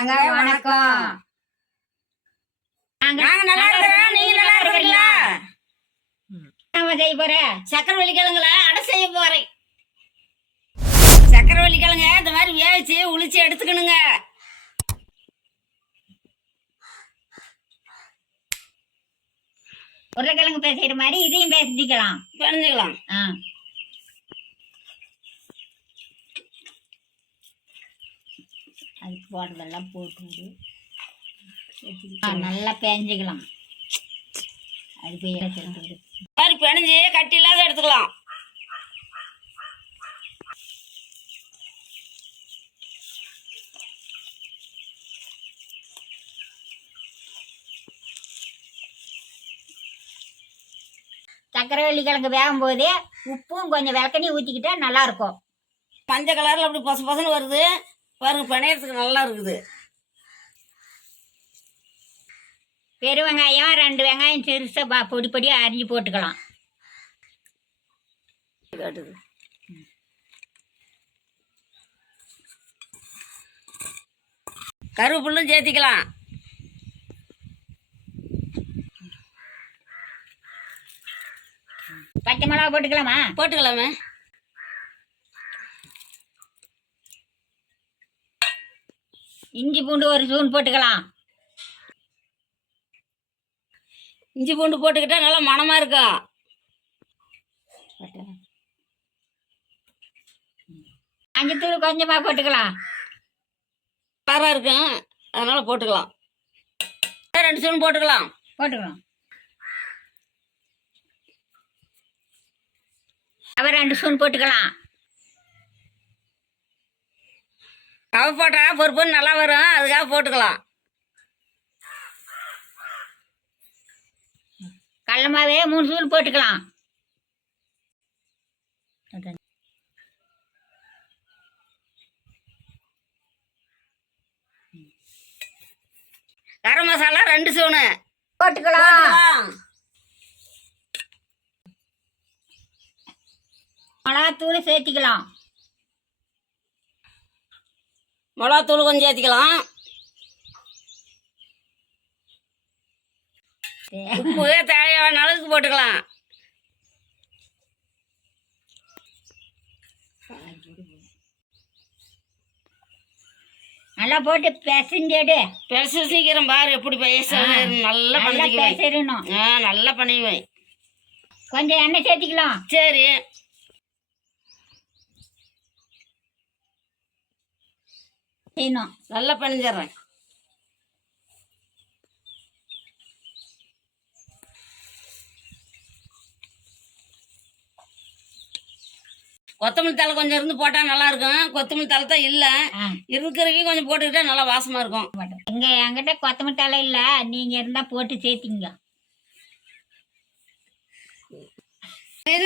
வாங்க வணக்கம். நாங்க நல்லா இருக்கிறோம். நீங்க நல்லா இருக்கீங்களா? செய்ய போற சக்கரவள்ளி கிழங்குல அடை செய்ய போறேன். சக்கரவள்ளி கிழங்க இந்த மாதிரி வேவிச்சு உளிச்சு எடுத்துக்கணுங்க. உருளைக்கிழங்கு பேசுற மாதிரி இதையும் பேசிக்கலாம். பிணைஞ்சுக்கலாம். அதுக்கு போடுறதெல்லாம் போட்டு நல்லா பேஞ்சிக்கலாம். அது மாதிரி பிணைஞ்சு கட்டி இல்லாத எடுத்துக்கலாம். சக்கரவள்ளி கிழங்கு வேகும் போது உப்பும் கொஞ்சம் விளக்கண்ணி ஊற்றிக்கிட்டா நல்லா இருக்கும். மஞ்சள் கலரில் அப்படி பொச பொசன்னு வருது பாருங்க. பிணையறதுக்கு நல்லா இருக்குது. பெரு வெங்காயம் 2 வெங்காயம் சிறுசா பொடி பொடியாக அரிஞ்சு போட்டுக்கலாம். காட்டுது. கருவேப்பிலும் சேர்த்திக்கலாம். பச்சை மிளகா போட்டுக்கலாமா? போட்டுக்கலாமே. இஞ்சி பூண்டு 1 ஸ்பூன் போட்டுக்கலாம். இஞ்சி பூண்டு போட்டுக்கிட்டா நல்லா மணமா இருக்கும். மஞ்சத்தூள் கொஞ்சமா போட்டுக்கலாம். காரம் இருக்கும் அதனால போட்டுக்கலாம். 2 ஸ்பூன் போட்டுக்கலாம். அவர் 2 ஸ்பூன் போட்டுக்கலாம். கவை போட்டா பொறுப்புன்னு நல்லா வரும், அதுக்காக போட்டுக்கலாம். கடல மாவே 3 ஸ்பூன் போட்டுக்கலாம். கரம் மசாலா 2 ஸ்பூனு போட்டுக்கலாம். மிளகாத்தூள் சேர்த்திக்கலாம். மிளகாத்தூள் கொஞ்சம் சேர்த்திக்கலாம். உப்பு தேவையான அளவுக்கு போட்டுக்கலாம். நல்லா போட்டு பிசைஞ்சு சீக்கிரம் பாரு எப்படி நல்லா பிசைறணும். நல்லா பண்ணிக்குவேன். கொஞ்சம் எண்ணெய் சேர்த்திக்கலாம். சரி. நல்லா பண்ணிடுறேன். கொத்தமல்லி தழை கொஞ்சம் இருந்து போட்டா நல்லா இருக்கும். கொத்தமல்லி தழை தான் இல்ல, இருக்கிறவையும் கொஞ்சம் போட்டுக்கிட்டா நல்லா வாசமா இருக்கும். என்கிட்ட கொத்தமல்லி தழை இல்ல, நீங்க இருந்தா போட்டு சேர்த்திங்க.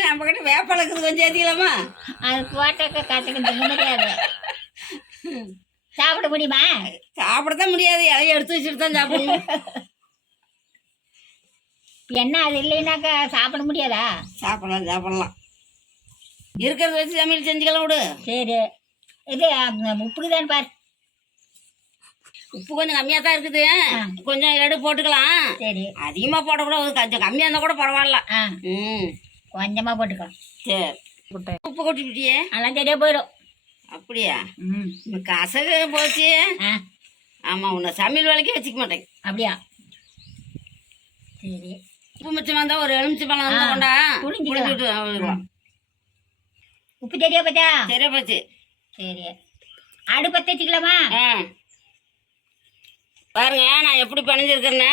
நம்ம கிட்ட வேப்பழக்குது, கொஞ்சம் சேர்த்திக்கலாமா? அது போட்டாக்க கத்துக்க முடியாது. சாப்பிட முடியுமா? சாப்பிடத்தான் முடியாது, இலைய எடுத்து வச்சுட்டு தான் சாப்பிடணும். என்ன அது இல்லைன்னாக்கா சாப்பிட முடியாதா? சாப்பிடலாம். இருக்கிறத வச்சு சமையல் செஞ்சுக்கலாம் விடு. சரி. இது உப்புக்கு தான் பாரு. உப்பு கொஞ்சம் கம்மியா தான் இருக்குது, கொஞ்சம் எடு போட்டுக்கலாம். சரி. அதிகமா போடக்கூடாது, கொஞ்சம் கம்மியா இருந்தா கூட பரவாயில்ல. கொஞ்சமா போட்டுக்கலாம். சரி. உப்பு கொட்டிவிட்டியே? அதெல்லாம் சரியா போயிடும். அப்படியா? கசகு போச்சு. ஆமா, உன்னை சமையல் வேலைக்கு வச்சுக்க மாட்டேன். அப்படியா? சரி. உப்பு மிச்சமா இருந்தா ஒரு எலுமிச்சை பழம் கொண்டா புளிஞ்சுட்டு. உப்பு சரியா போச்சா? சரியா போச்சு. சரி. அடுப்பத்தை வச்சுக்கலாமா? பாருங்க நான் எப்படி பணிஞ்சிருக்கிறேன்னு,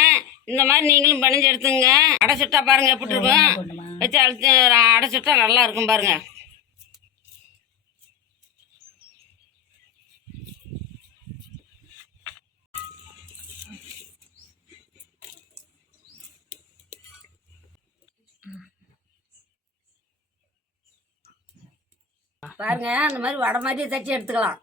இந்த மாதிரி நீங்களும் பணிஞ்சு எடுத்துங்க. அடை சுட்டா பாருங்க எப்படி இருக்கும். வச்சு அடை சுட்டா நல்லா இருக்கும் பாருங்க. பாருங்க அந்த மாதிரி வடை மாதிரியே தச்சு எடுத்துக்கலாம்.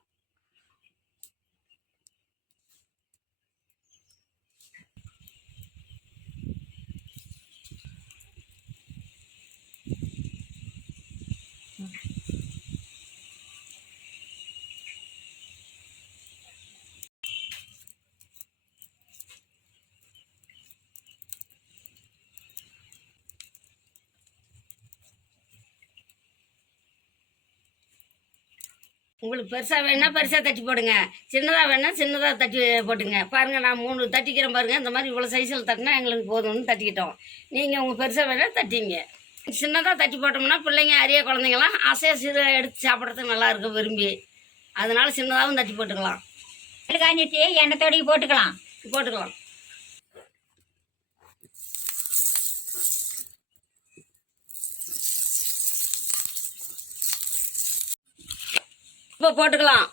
உங்களுக்கு பெருசாக வேணா பெருசாக தட்டி போடுங்க, சின்னதாக வேணா சின்னதாக தட்டி போட்டுங்க. பாருங்கள் நான் 3 தட்டிக்கிறேன் பாருங்கள். இந்த மாதிரி இவ்வளோ சைஸில் தட்டினா எங்களுக்கு போதும்னு தட்டிக்கிட்டோம். நீங்கள் உங்கள் பெருசாக வேணா தட்டிங்க. சின்னதாக தட்டி போட்டோம்னா பிள்ளைங்க அரிய குழந்தைங்களாம் ஆசையாக சிறு எடுத்து சாப்பிட்றதுக்கு நல்லா இருக்கும் விரும்பி. அதனால சின்னதாகவும் தட்டி போட்டுக்கலாம். காஞ்சிச்சு எண்ணெய் தொடி போட்டுக்கலாம். போட்டுக்கலாம். இப்போ போட்டுக்கலாம்.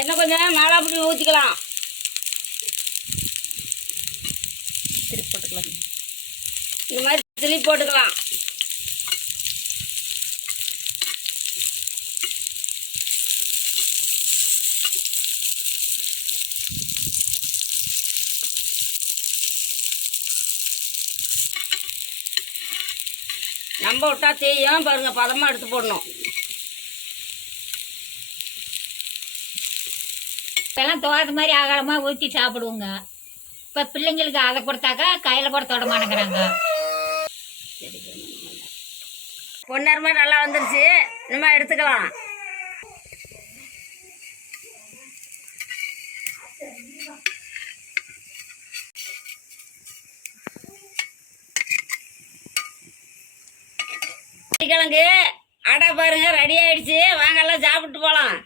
எண்ணெய் கொஞ்சம் மேலே அப்படி ஊற்றிக்கலாம். திருப்பி போட்டுக்கலாம். இந்த மாதிரி திருப்பி போட்டுக்கலாம். நம்ம விட்டா தேயும் பாருங்க, பதமாக எடுத்து போடணும். இப்பெல்லாம் தோசை மாதிரி அகலமாக ஊற்றி சாப்பிடுவோங்க. இப்போ பிள்ளைங்களுக்கு அதை கொடுத்தாக்கா கையில் கூட தொட மாட்டேங்கிறாங்க. பொன்னேரமாக நல்லா வந்துருச்சு, நம்ம எடுத்துக்கலாம். கிழங்கு அடை பாருங்க ரெடி ஆயிடுச்சு. வாங்க எல்லாம் சாப்பிட்டு போகலாம்.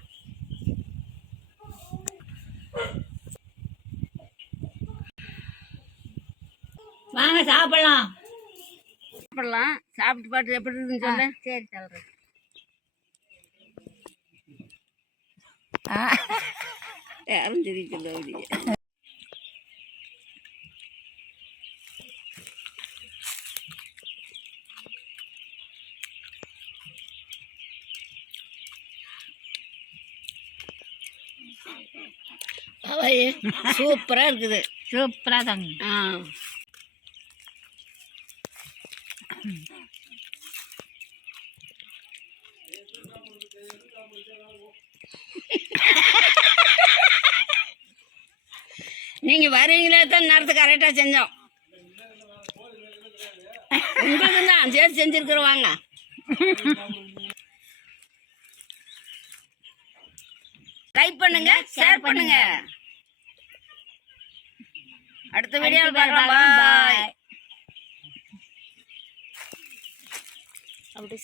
வாங்க சாப்பிடலாம். சாப்பிட்டு பாட்டு எப்படி இருக்குன்னு சொல்லு. சரி சொல்கிறேன். யாரும் தெரியல. சூப்பராக இருக்குது. சூப்பராக தாங்க. நீங்கள் வருவீங்களே தான் நேரத்துக்கு கரெக்டாக செஞ்சோம். உங்களுக்கு தான் சரி செஞ்சுருக்குறோம். வாங்க லைக் பண்ணுங்க, ஷேர் பண்ணுங்க. அடுத்த வீடியோவில் பார்க்கலாம். பாய். அப்படி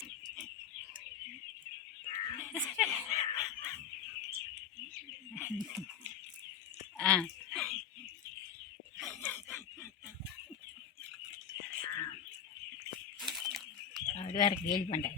அப்படி வேறு கேள்வி பண்ணுறேன்.